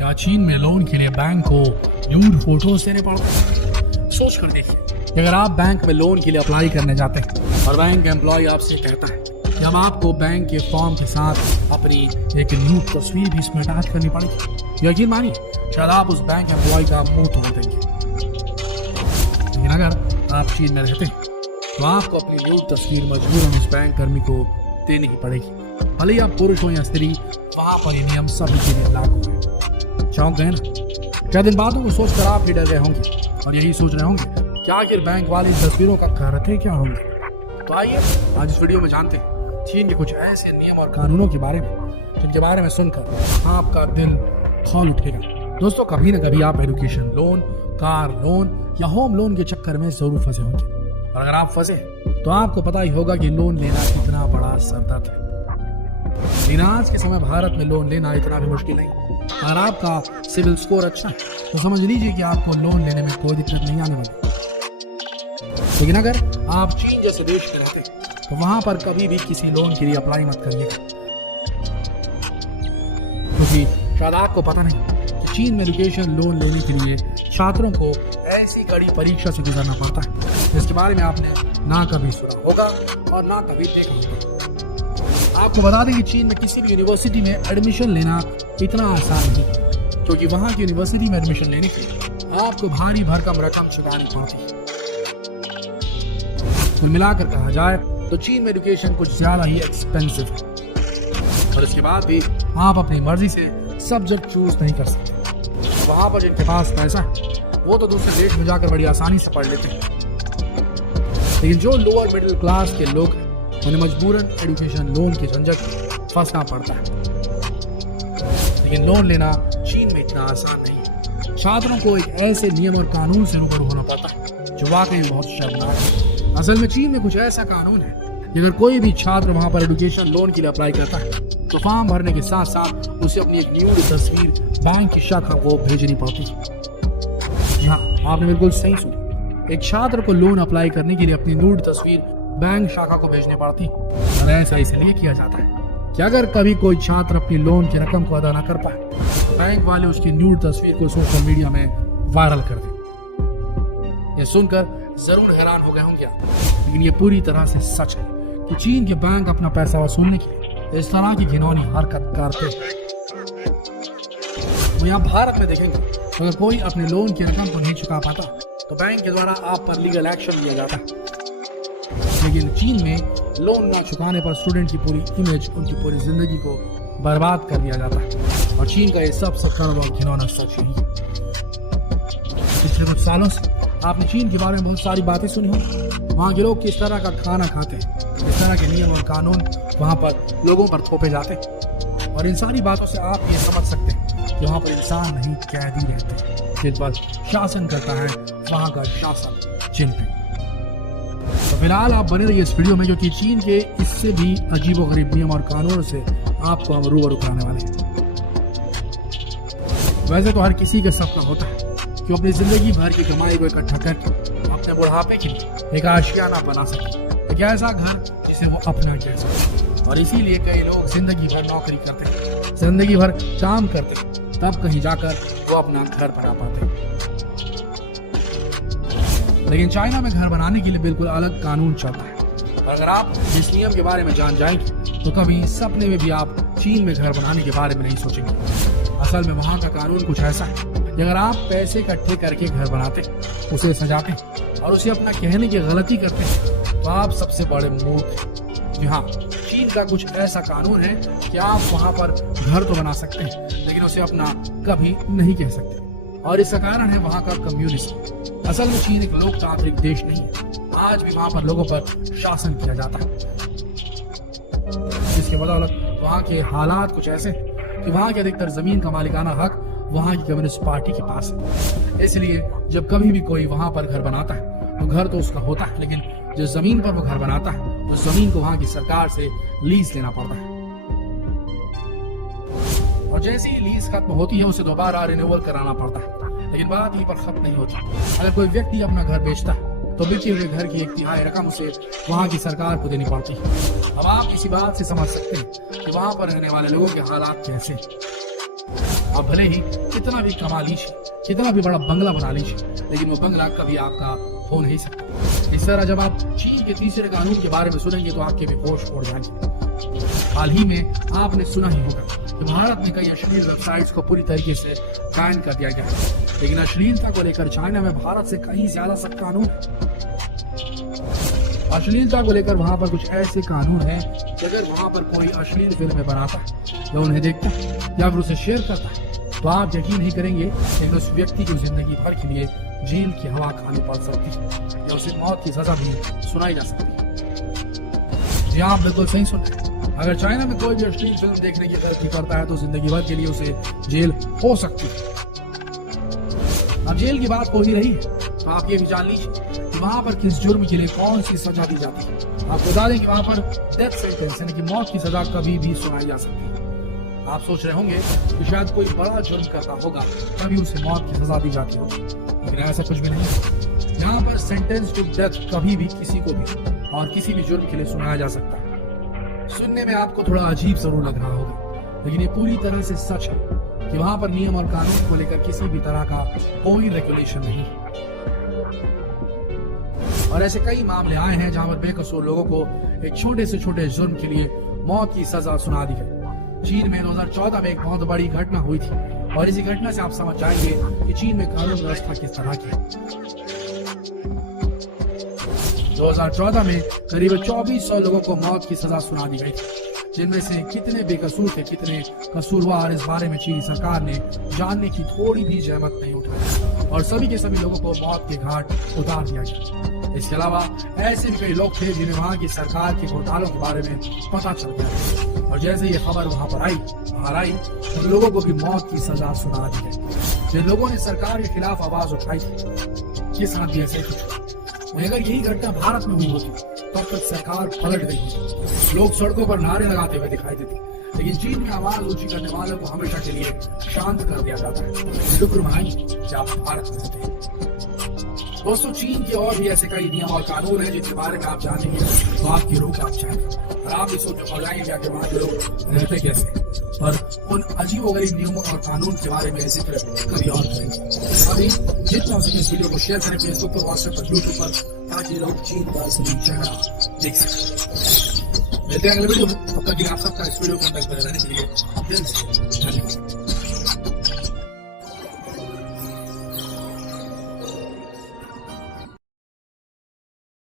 क्या चीन में लोन के लिए बैंक को न्यूड फोटोज देने पड़ते हैं? सोच कर देखिए कि अगर आप बैंक में लोन के लिए अप्लाई करने जाते हैं और बैंक एम्प्लॉय आपसे कहता है कि अब आपको बैंक के फॉर्म के साथ अपनी एक न्यूड तस्वीर भी इसमें अटैच करनी पड़ेगी, यकीन मानिए शायद आप उस बैंक एम्प्लॉय का मुंह तोड़ देंगे। लेकिन अगर आप चीन में रहते हैं तो आपको अपनी न्यूड तस्वीर मजबूरन उस बैंक कर्मी को देनी ही पड़ेगी, भले ही आप पुरुष हो या स्त्री। वहां पर ये नियम सभी के लिए लागू है। चौंक गए ना? क्या दिन बातों को सोचकर आप ही डर गए होंगे और यही सोच रहे होंगे कि आखिर बैंक वाली तस्वीरों का करते क्या होंगे। तो आइए आज इस वीडियो में जानते हैं चीन के कुछ ऐसे नियम और कानूनों के बारे में जिनके बारे में सुनकर आपका दिल खौल उठेगा। दोस्तों, कभी ना कभी आप एजुकेशन लोन, कार लोन या होम लोन के चक्कर में जरूर फंसे होंगे, और अगर आप फंसे तो आपको पता ही होगा कि लोन लेना कितना बड़ा सरदर्द है। लेकिन आज के समय भारत में लोन लेना इतना भी मुश्किल नहीं। अगर आपका सिविल स्कोर अच्छा है तो समझ लीजिए कि आपको लोन लेने में कोई दिक्कत नहीं आने वाली। लेकिन अगर आप चीन जैसे देश में रहते तो वहां पर कभी भी किसी लोन के लिए अप्लाई मत करिएगा, क्योंकि शायद आपको पता नहीं चीन में एजुकेशन लोन लेने के लिए छात्रों को ऐसी कड़ी परीक्षा से गुजरना पड़ता है जिसके बारे में आपने ना कभी सुना होगा और ना कभी देखा होगा। आपको बता दें कि चीन में किसी भी यूनिवर्सिटी में एडमिशन लेना इतना आसान नहीं है, क्योंकि वहां की यूनिवर्सिटी में एडमिशन लेने के लिए आपको भारी भरकम रकम चुकानी पड़ती है। कुल मिलाकर कहा जाए तो चीन में एजुकेशन कुछ ज्यादा ही एक्सपेंसिव है, और इसके बाद भी आप अपनी मर्जी से सब्जेक्ट चूज नहीं कर सकते। वहां पर जिनके पास पैसा है वो तो दूसरे देश में जाकर बड़ी आसानी से पढ़ लेते हैं, लेकिन जो लोअर मिडिल क्लास के लोग हैं उन्हें मजबूरन एजुकेशन लोन के झंझट में फंसना पड़ता है। लेकिन लोन लेना चीन में इतना आसान नहीं है। छात्रों को एक ऐसे नियम और कानून से रूबरू होना पड़ता है जो वाकई बहुत शर्मनाक है। असल में चीन में कुछ ऐसा कानून है कि अगर कोई भी छात्र वहां पर एजुकेशन लोन के लिए अप्लाई करता है तो फॉर्म भरने के साथ साथ उसे अपनी एक न्यूड तस्वीर बैंक की शाखा को भेजनी पड़ती है। हाँ, आपने बिल्कुल सही सुना। एक छात्र को लोन अप्लाई करने के लिए अपनी न्यूड तस्वीर बैंक शाखा को भेजनी पड़ती है, और ऐसा इसलिए किया जाता है कि अगर कभी कोई छात्र अपनी लोन की रकम को अदा न कर पाए, बैंक वाले उसकी न्यूड तस्वीर को सोशल मीडिया में वायरल कर दें। ये सुनकर जरूर हैरान हो गए होंगे, लेकिन ये पूरी तरह से सच है कि चीन के बैंक अपना पैसा वसूलने के लिए इस तरह की घिनौनी हरकत करते हैं। तो यहाँ भारत में देखेंगे अगर कोई अपने लोन की रकम को नहीं चुका पाता तो बैंक के द्वारा आप पर लीगल एक्शन लिया जाता है। लेकिन चीन में लोन ना चुकाने पर स्टूडेंट की पूरी इमेज, उनकी पूरी जिंदगी को बर्बाद कर दिया जाता है, और चीन का ये सबसे कड़वा और घिनौना सच यही है। पिछले कुछ सालों से आपने चीन के बारे में बहुत सारी बातें सुनी होंगी। वहाँ के लोग किस तरह का खाना खाते हैं, किस तरह के नियम और कानून वहाँ पर लोगों पर थोपे जाते हैं, और इन सारी बातों से आप ये समझ सकते हैं कि वहाँ पर इंसान नहीं कैदी रहते हैं, जिन पर शासन करता है वहाँ का शासन जिन पे। तो फिलहाल आप बने रहिए इस वीडियो में, क्योंकि चीन के इससे भी अजीबोगरीब नियम और कानून से आपको हम रूबरू कराने वाले हैं। वैसे तो हर किसी का सपना होता है कि अपनी जिंदगी भर की कमाई को इकट्ठा करके अपने बुढ़ापे के लिए एक आशियाना बना सके, एक ऐसा घर जिसे वो अपना कह सके। और इसीलिए कई लोग जिंदगी भर नौकरी करते हैं, जिंदगी भर काम करते हैं, तब कहीं जाकर वो अपना घर बना पाते हैं। लेकिन चाइना में घर बनाने के लिए बिल्कुल अलग कानून चलता है, और अगर आप इस नियम के बारे में जान जाएंगे तो कभी सपने में भी आप चीन में घर बनाने के बारे में नहीं सोचेंगे। असल में वहाँ का कानून कुछ ऐसा है कि अगर आप पैसे इकट्ठे करके घर बनाते, उसे सजाते और उसे अपना कहने की गलती करते तो आप सबसे बड़े मूर्ख हैं। जी हाँ, चीन का कुछ ऐसा कानून है कि आप वहाँ पर घर तो बना सकते हैं लेकिन उसे अपना कभी नहीं कह सकते, और इसका कारण है वहाँ का कम्युनिज्म। असल में चीन एक लोकतांत्रिक देश नहीं है, आज भी वहाँ पर लोगों पर शासन किया जाता है, जिसके बदौलत वहाँ के हालात कुछ ऐसे कि वहाँ की अधिकतर जमीन का मालिकाना हक वहाँ की कम्युनिस्ट पार्टी के पास है। इसलिए जब कभी भी कोई वहाँ पर घर बनाता है तो घर तो उसका होता है, लेकिन जिस जमीन पर वो घर बनाता है उस जमीन को वहाँ की सरकार से लीज लेना पड़ता है, और जैसे ही लीज खत्म होती है उसे दोबारा रिन्यूअल कराना पड़ता है। लेकिन बात यहीं पर खत्म नहीं होती। अगर कोई व्यक्ति अपना घर बेचता है तो बेचे हुए घर की एक तिहाई रकम उसे वहाँ की सरकार को देनी पड़ती है। अब आप इसी बात से समझ सकते हैं कि वहाँ पर रहने वाले लोगों के हालात कैसे। आप भले ही कितना भी कमा लीजिए, कितना भी बड़ा बंगला बना लीजिए, लेकिन वो बंगला कभी आपका हो नहीं सकता। इस तरह जब आप चीन के तीसरे कानून के बारे में सुनेंगे तो आपके भी होश उड़ जाएंगे। हाल ही में आपने सुना ही होगा कि भारत में कई अश्लील वेबसाइट्स को पूरी तरीके से बैन कर दिया गया है, लेकिन अश्लीलता को लेकर चाइना में भारत से कहीं ज्यादा सख्त कानून है। अश्लीलता को लेकर वहां पर कुछ ऐसे कानून हैं कि अगर वहां पर कोई अश्लील फिल्में बनाता है या उन्हें देखता है या फिर उसे शेयर करता है तो आप यकीन नहीं करेंगे कि उस व्यक्ति की जिंदगी भर के लिए जेल की हवा खानी पड़ सकती है या उसे मौत की सजा भी सुनाई जा सकती है। जी आप बिल्कुल सही सुन रहे हैं। अगर चाइना में कोई भी अश्लील फिल्म देखने की तरक्की करता है तो जिंदगी भर के लिए उसे जेल हो सकती है। अब जेल की बात हो ही रही है तो आप ये भी जान लीजिए कि वहां पर किस जुर्म के लिए कौन सी सजा दी जाती है। आपको बता दें कि वहां पर डेथ सेंटेंस यानी कि मौत की सजा कभी भी सुनाई जा सकती है। आप सोच रहे होंगे कि शायद कोई बड़ा जुर्म करता होगा तभी उसे मौत की सजा दी जाती होगी, लेकिन ऐसा कुछ भी नहीं है। यहाँ पर सेंटेंस टू डेथ कभी भी किसी को भी और किसी भी जुर्म के लिए सुनाया जा सकता है। सुनने में आपको थोड़ा अजीब जरूर लग रहा होगा, लेकिन ये पूरी तरह से सच है कि वहां पर नियम और कानून को लेकर किसी भी तरह का कोई रेगुलेशन नहीं है। और ऐसे कई मामले आए हैं जहां पर बेकसूर लोगों को एक छोटे से छोटे जुर्म के लिए मौत की सजा सुना दी गई। चीन में 2014 में एक बहुत बड़ी घटना हुई थी और इसी घटना से आप समझ जाएंगे कि चीन में कानून व्यवस्था किस तरह की है। 2014 में करीब 2400 लोगों को मौत की सजा सुना दी गई थी, जिनमें से कितने बेकसूर थे, कितने कसूरवार, इस बारे में चीनी सरकार ने जानने की थोड़ी भी जहमत नहीं उठाई और सभी के सभी लोगों को मौत के घाट उतार दिया गया। इसके अलावा ऐसे भी कई लोग थे जिन्हें वहां की सरकार के घोटालों के बारे में पता चल गया और जैसे ये खबर वहां पर बाहर आई तो लोगों को भी मौत की सजा सुना दी गई। जिन लोगों ने सरकार के खिलाफ आवाज उठाई थी ये साथ भी ऐसे कुछ, अगर यही घटना भारत में हुई होती तब तक सरकार पलट गई होती, लोग सड़कों पर नारे लगाते हुए दिखाई देते, लेकिन चीन में आवाज ऊंची करने वालों को हमेशा के लिए शांत कर दिया जाता है। शुक्र मनाइए कि आप भारत में रहते हैं। दोस्तों, चीन के और भी ऐसे कई नियम और कानून हैं जिनके बारे में आप जानेंगे तो आपकी रूह कांप जाएगी और आप भी सोच पाएंगे कि वहां के लोग रहते कैसे, पर उन अजीबोगरीब नियमों और कानून के बारे में जिक्र कभी और करेंगे। अभी जितना हो सके इस वीडियो को शेयर करें फेसबुक पर, व्हाट्सएप पर, यूट्यूब पर, ताकि लोग चीन का असली चेहरा देख सकें। मिलते हैं अगले वीडियो में, तब तक आप सबका इस वीडियो को रहने के लिए दिल से धन्यवाद।